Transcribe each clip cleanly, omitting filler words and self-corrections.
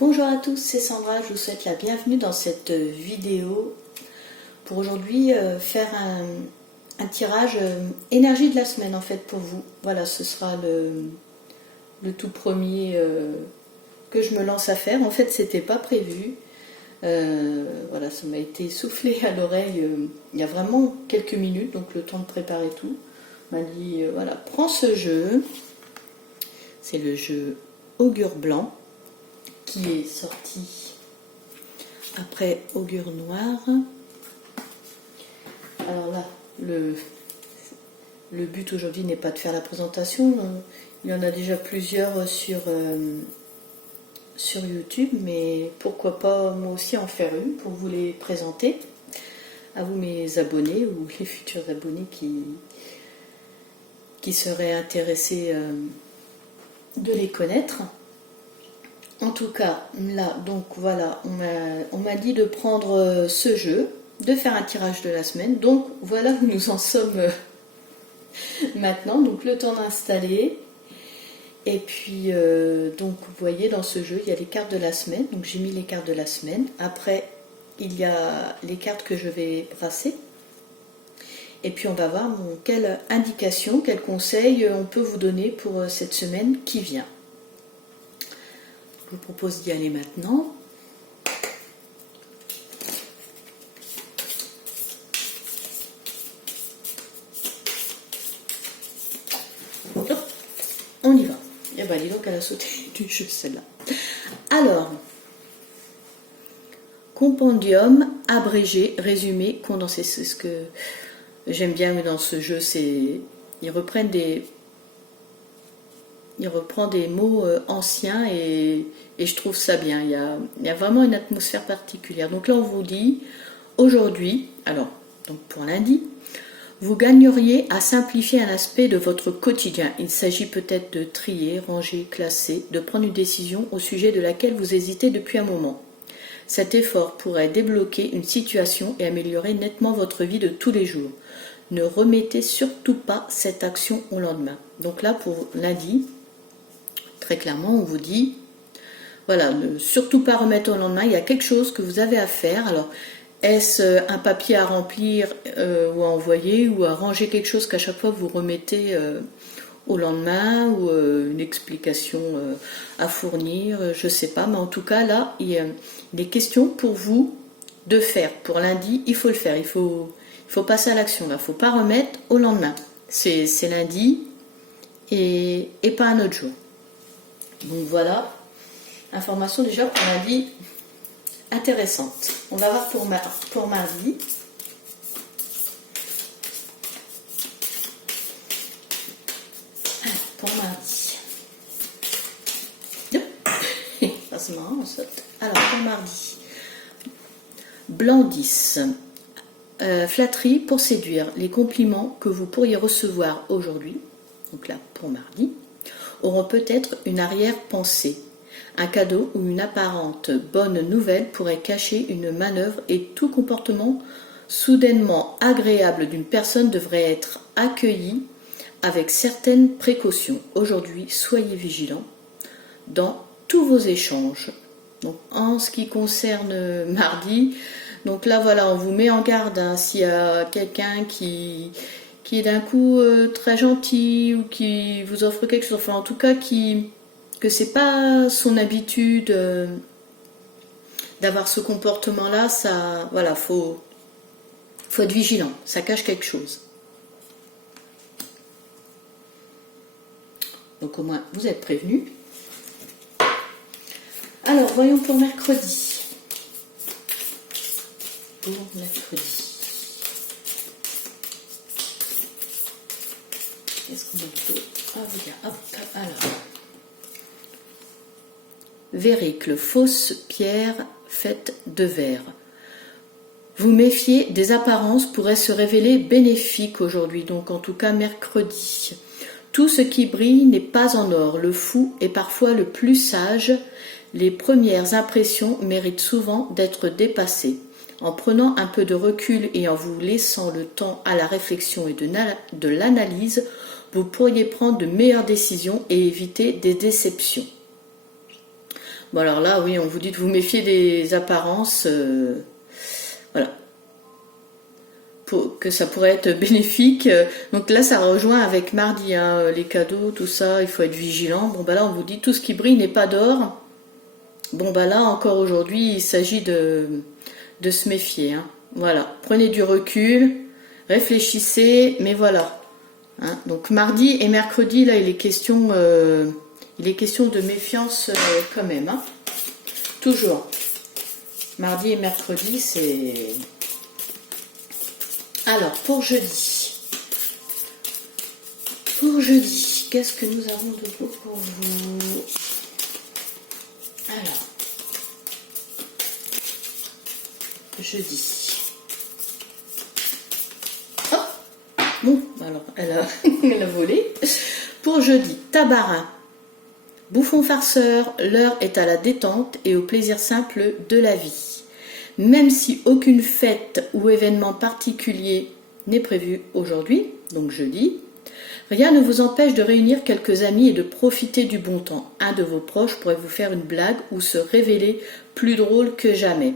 Bonjour à tous, c'est Sandra, je vous souhaite la bienvenue dans cette vidéo pour aujourd'hui faire un tirage énergie de la semaine en fait pour vous. Voilà, ce sera le tout premier que je me lance à faire. En fait, c'était pas prévu. Voilà, ça m'a été soufflé à l'oreille il y a vraiment quelques minutes, donc le temps de préparer tout. On m'a dit, voilà, prends ce jeu. C'est le jeu Augure Blanc, qui est sorti après Augure Noir. Alors là, le but aujourd'hui n'est pas de faire la présentation. Il y en a déjà plusieurs sur YouTube, mais pourquoi pas moi aussi en faire une pour vous les présenter à vous, mes abonnés, ou les futurs abonnés qui seraient intéressés de les connaître. En tout cas, là, donc voilà, on m'a dit de prendre ce jeu, de faire un tirage de la semaine. Donc voilà où nous en sommes maintenant. Donc le temps d'installer. Et puis, donc vous voyez, dans ce jeu, il y a les cartes de la semaine. Donc j'ai mis les cartes de la semaine. Après, il y a les cartes que je vais brasser. Et puis on va voir quelle indication, quel conseil on peut vous donner pour cette semaine qui vient. Je vous propose d'y aller maintenant. Hop, on y va. Et bien, dis donc, elle a sauté du jeu celle-là. Alors, compendium, abrégé, résumé, condensé. C'est ce que j'aime bien dans ce jeu. Il reprend des mots anciens et je trouve ça bien. Il y a vraiment une atmosphère particulière. Donc là, on vous dit, aujourd'hui, alors, donc pour lundi, vous gagneriez à simplifier un aspect de votre quotidien. Il s'agit peut-être de trier, ranger, classer, de prendre une décision au sujet de laquelle vous hésitez depuis un moment. Cet effort pourrait débloquer une situation et améliorer nettement votre vie de tous les jours. Ne remettez surtout pas cette action au lendemain. Donc là, pour lundi, très clairement, on vous dit, voilà, ne surtout pas remettre au lendemain, il y a quelque chose que vous avez à faire. Alors, est-ce un papier à remplir ou à envoyer, ou à ranger quelque chose qu'à chaque fois vous remettez au lendemain, ou une explication à fournir, je ne sais pas, mais en tout cas, là, il y a des questions pour vous de faire. Pour lundi, il faut le faire, il faut passer à l'action, il ne faut pas remettre au lendemain. C'est lundi et pas un autre jour. Donc voilà, information déjà pour lundi intéressante. On va voir pour mardi. Alors, pour mardi. Ça c'est marrant, on saute. Alors, pour mardi. Blanc 10. Flatterie pour séduire. Les compliments que vous pourriez recevoir aujourd'hui, donc là pour mardi, auront peut-être une arrière-pensée. Un cadeau ou une apparente bonne nouvelle pourrait cacher une manœuvre, et tout comportement soudainement agréable d'une personne devrait être accueilli avec certaines précautions. Aujourd'hui, soyez vigilants dans tous vos échanges. Donc, en ce qui concerne mardi, donc là voilà, on vous met en garde s'il y a quelqu'un qui est d'un coup très gentil, ou qui vous offre quelque chose, enfin en tout cas que c'est pas son habitude d'avoir ce comportement-là, ça, voilà, faut être vigilant, ça cache quelque chose. Donc au moins, vous êtes prévenus. Alors, voyons pour mercredi. Pour mercredi. Qu'est-ce qu'on a plutôt à vous dire? Hop, alors. Véricle, fausse pierre faite de verre. Vous méfiez des apparences pourrait se révéler bénéfique aujourd'hui, donc en tout cas mercredi. Tout ce qui brille n'est pas en or, le fou est parfois le plus sage. Les premières impressions méritent souvent d'être dépassées. En prenant un peu de recul et en vous laissant le temps à la réflexion et de l'analyse, vous pourriez prendre de meilleures décisions et éviter des déceptions. Bon alors là, oui, on vous dit de vous méfier des apparences. Voilà. Que ça pourrait être bénéfique. Donc là, ça rejoint avec mardi, hein, les cadeaux, tout ça, il faut être vigilant. Bon bah là, on vous dit tout ce qui brille n'est pas d'or. Bon bah là, encore aujourd'hui, il s'agit de se méfier. Hein. Voilà, prenez du recul, réfléchissez, mais voilà. Hein. Donc mardi et mercredi, là, il est question de méfiance quand même. Hein. Toujours. Mardi et mercredi, c'est... Alors, pour jeudi. Pour jeudi, qu'est-ce que nous avons de beau pour vous? Alors, jeudi. Oh, bon, alors, elle a volé. Pour jeudi, tabarin. Bouffon farceur, l'heure est à la détente et au plaisir simple de la vie. Même si aucune fête ou événement particulier n'est prévu aujourd'hui, donc jeudi, rien ne vous empêche de réunir quelques amis et de profiter du bon temps. Un de vos proches pourrait vous faire une blague ou se révéler plus drôle que jamais.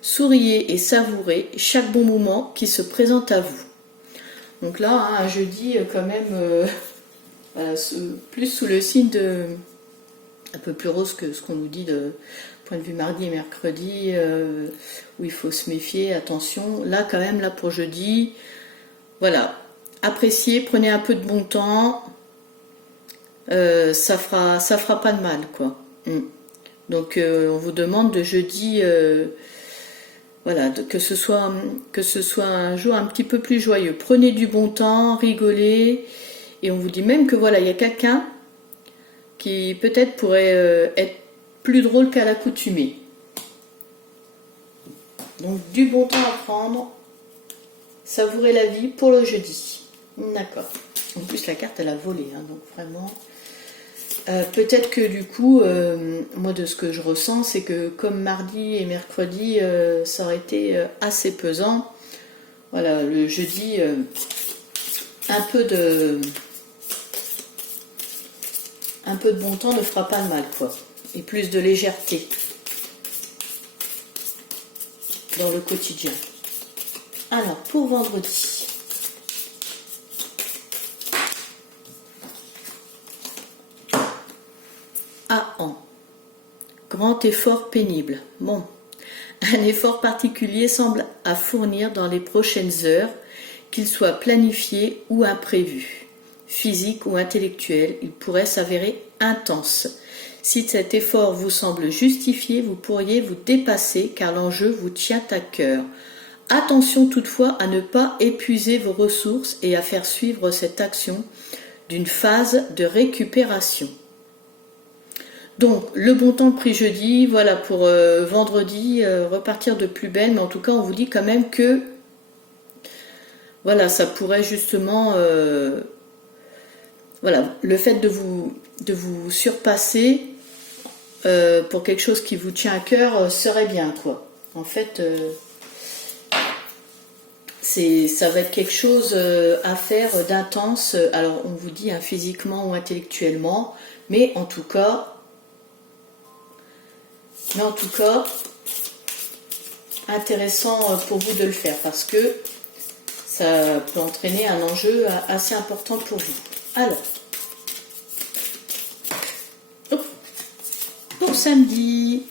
Souriez et savourez chaque bon moment qui se présente à vous. Donc là, hein, un jeudi quand même plus sous le signe de... un peu plus rose que ce qu'on nous dit de point de vue mardi et mercredi, où il faut se méfier, attention. Là, quand même, là pour jeudi, voilà, appréciez, prenez un peu de bon temps, ça fera pas de mal, quoi. Donc, on vous demande de jeudi, voilà, que ce soit un jour un petit peu plus joyeux. Prenez du bon temps, rigolez, et on vous dit même que voilà, il y a quelqu'un qui peut-être pourrait être plus drôle qu'à l'accoutumée. Donc du bon temps à prendre, savourer la vie pour le jeudi. D'accord. En plus la carte elle a volé, hein, donc vraiment. Peut-être que du coup, moi de ce que je ressens, c'est que comme mardi et mercredi, ça aurait été assez pesant. Voilà, le jeudi, un peu de bon temps ne fera pas de mal, quoi. Et plus de légèreté dans le quotidien. Alors, pour vendredi. Grand effort pénible. Bon, un effort particulier semble à fournir dans les prochaines heures, qu'il soit planifié ou imprévu. Physique ou intellectuel, il pourrait s'avérer intense. Si cet effort vous semble justifié, vous pourriez vous dépasser car l'enjeu vous tient à cœur. Attention toutefois à ne pas épuiser vos ressources et à faire suivre cette action d'une phase de récupération. Donc, le bon temps pris jeudi, voilà pour vendredi, repartir de plus belle, mais en tout cas, on vous dit quand même que voilà, ça pourrait justement, voilà, le fait de vous surpasser pour quelque chose qui vous tient à cœur serait bien, quoi. En fait, ça va être quelque chose à faire d'intense, alors on vous dit hein, physiquement ou intellectuellement, mais en tout cas, intéressant pour vous de le faire parce que ça peut entraîner un enjeu assez important pour vous. Alors, pour samedi,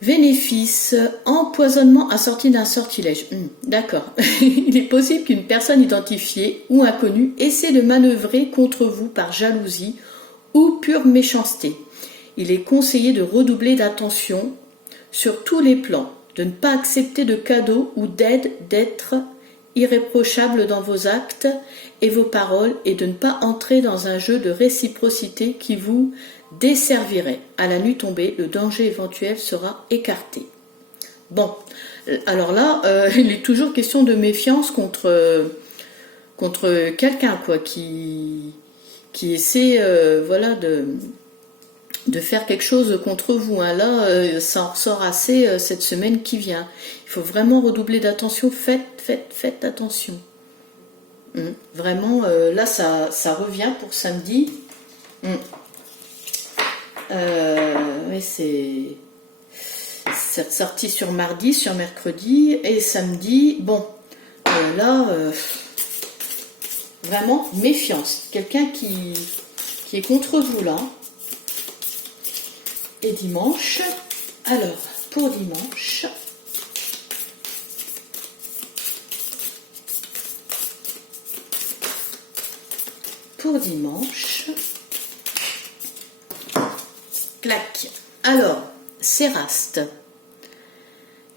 bénéfice, empoisonnement assorti d'un sortilège. D'accord. Il est possible qu'une personne identifiée ou inconnue essaie de manœuvrer contre vous par jalousie ou pure méchanceté. Il est conseillé de redoubler d'attention sur tous les plans, de ne pas accepter de cadeaux ou d'aide, d'être irréprochable dans vos actes et vos paroles et de ne pas entrer dans un jeu de réciprocité qui vous desservirait. À la nuit tombée, le danger éventuel sera écarté. Bon, alors là, il est toujours question de méfiance contre quelqu'un quoi, qui essaie voilà, de faire quelque chose contre vous. Hein. Là, ça en ressort assez cette semaine qui vient. Il faut vraiment redoubler d'attention. Faites attention. Vraiment, là, ça revient pour samedi. Ouais, c'est sorti sur mardi, sur mercredi et samedi. Bon, là, vraiment méfiance. Quelqu'un qui est contre vous là. Et dimanche, alors pour dimanche, clac. Alors, Séraste,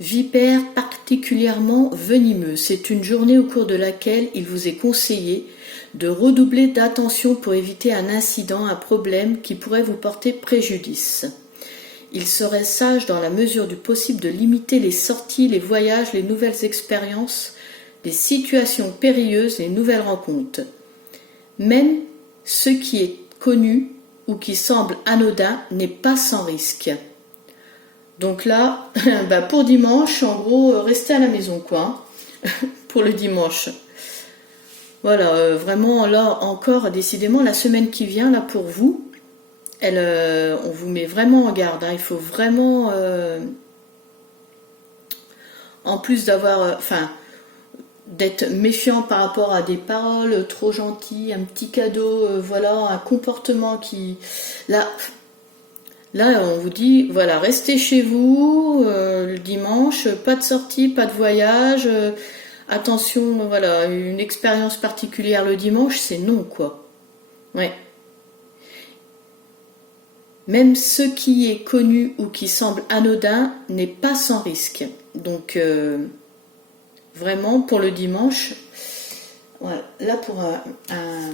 vipère particulièrement venimeux. C'est une journée au cours de laquelle il vous est conseillé de redoubler d'attention pour éviter un incident, un problème qui pourrait vous porter préjudice. Il serait sage dans la mesure du possible de limiter les sorties, les voyages, les nouvelles expériences, les situations périlleuses, les nouvelles rencontres. Même ce qui est connu ou qui semble anodin n'est pas sans risque. Donc là, pour dimanche, en gros, restez à la maison, quoi, pour le dimanche. Voilà, vraiment, là, encore, décidément, la semaine qui vient, là, pour vous, on vous met vraiment en garde. Hein. Il faut vraiment, en plus d'avoir, d'être méfiant par rapport à des paroles trop gentilles, un petit cadeau, voilà, un comportement qui, là, on vous dit, voilà, restez chez vous le dimanche, pas de sortie, pas de voyage. Attention, voilà, une expérience particulière le dimanche, c'est non, quoi. Ouais. Même ce qui est connu ou qui semble anodin n'est pas sans risque. Donc, vraiment, pour le dimanche, ouais, là, pour un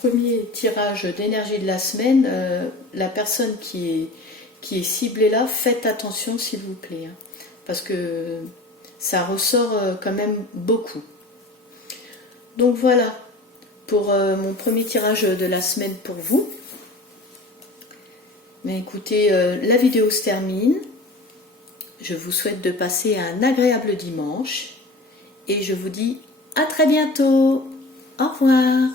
premier tirage d'énergie de la semaine, la personne qui est ciblée là, faites attention, s'il vous plaît. Hein, parce que ça ressort quand même beaucoup. Donc, voilà, pour mon premier tirage de la semaine pour vous. Mais écoutez, la vidéo se termine. Je vous souhaite de passer un agréable dimanche. Et je vous dis à très bientôt. Au revoir.